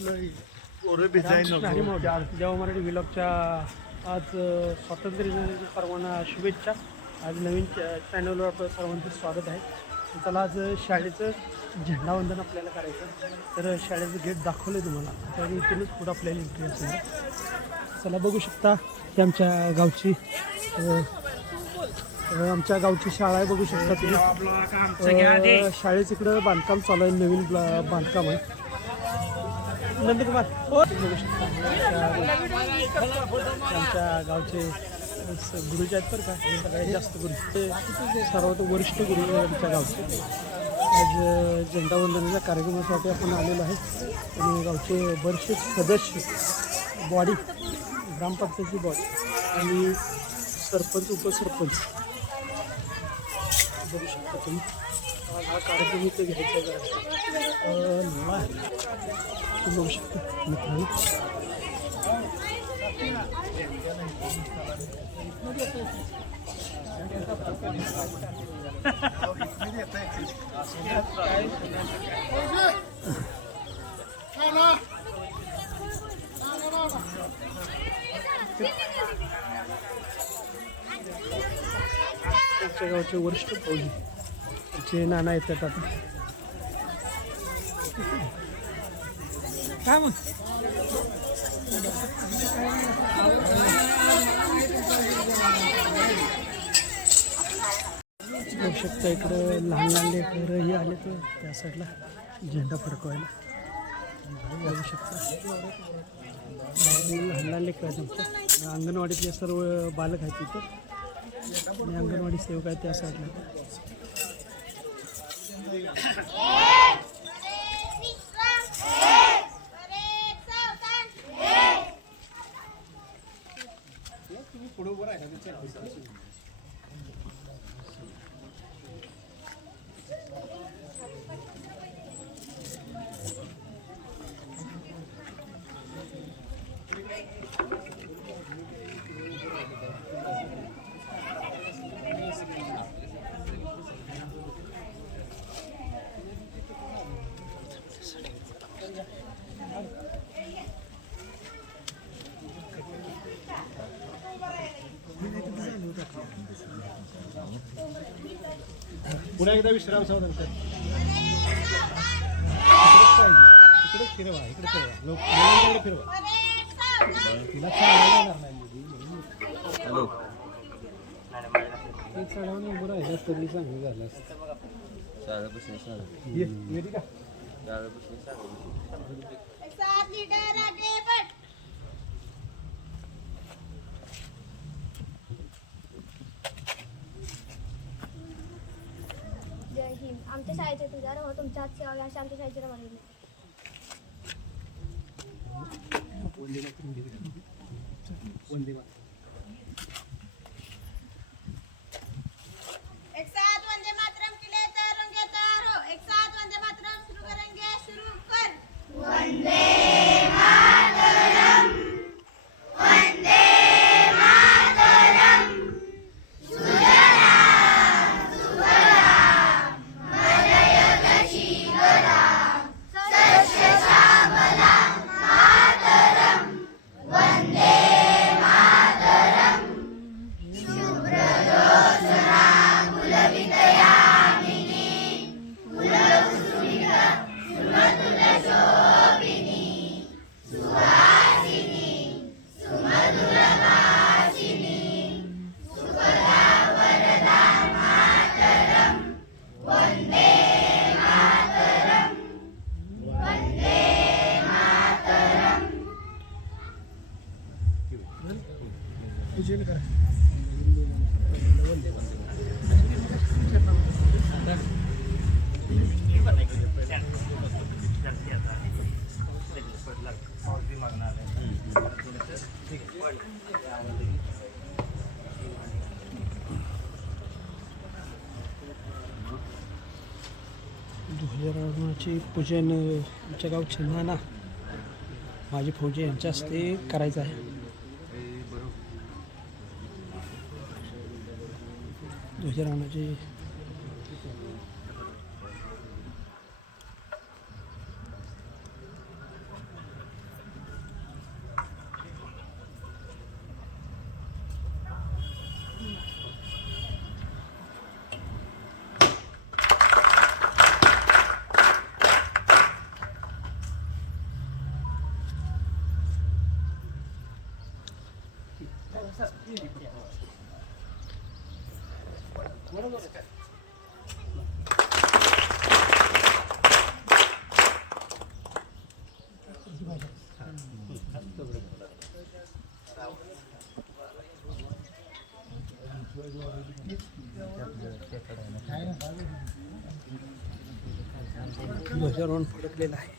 जेव्हा मराठी व्लॉगच्या आज स्वातंत्र्य दिनाच्या सर्वांना शुभेच्छा. आज नवीन चॅनलवर आपलं सर्वांचं स्वागत आहे. चला आज शाळेचं झेंडावंदन आपल्याला करायचं. तर शाळेचं गेट दाखवलं तुम्हाला, तर इथूनच पुढं आपल्याला एंट्री असणार. चला बघू शकता की आमच्या गावची शाळा आहे. बघू शकता तुम्ही शाळेचं इकडं बांधकाम चालू आहे, नवीन बांधकाम आहे. नंदकुमार बघू शकता आमच्या गावचे गुरुजी आहेत बरं का, सगळ्यात जास्त गुरु ते सर्वात वरिष्ठ गुरु आमच्या गावचे. आज झेंडावंदनाच्या कार्यक्रमासाठी आपण आलेलो आहे आणि गावचे बरेचसे सदस्य, बॉडी, ग्रामपंचायतीची बॉडी आणि सरपंच, उपसरपंच बघू शकता तुम्ही. हा कार्यक्रम इथे घ्यायचा आहे. तुम्ही बघू शकता मित्रांनो. आमच्या गावचे वरिष्ठ फौजी जे नाना येतात आता. काय मग बघू शकता इकडं लहान लहान लेकरंही आले तर त्या साईडला झेंडा फडकवायला. बघू शकता लहान लहान लेकरं आहेत. आमच्या अंगणवाडीतले सर्व बालक आहेत तिथं आणि अंगणवाडी सेवक आहेत त्या साईडला. पुन्हा एकदा विश्राम सावधान कर. इकडे फिरवा, इकडे फिरवा, लोक फिरवा. तिला चढवणार नाही. हॅलो ते चढवणं उभं राहिलं तरी चांगलं झालं असतं. जय हिंद. आमच्या शाळेचे तुझ्या रहो तुमच्या हात सेवा अशी आमच्या शाळेची रवानी. एक साथ वंदे मातरम के लिए तैयार तैयार हो. एक साथ वंदे मातरम शुरू करेंगे. शुरू कर. वंदे मातरम, वंदे मातरम. सुजलाम सुफलाम मलयज शीतलाम सस्य श्यामलाम मातरम. वंदे मातरम. शुभ्रज्योत्स्ना कुलवितयामिनी कुलकुसुमिता सुमधुरशोभिनी सुहासिनी सुमधुरभाषिणी सुफला वरदा मातरम. वंदे मातरम, वंदे मातरम. पूजन करा. ध्वजारोहणाचे पूजन आमच्या गावचे नाना माझे फौजी यांच्या हस्ते करायचं आहे. ध्वजारोहणाचे ध्वजारोहण फडकलेलं आहे.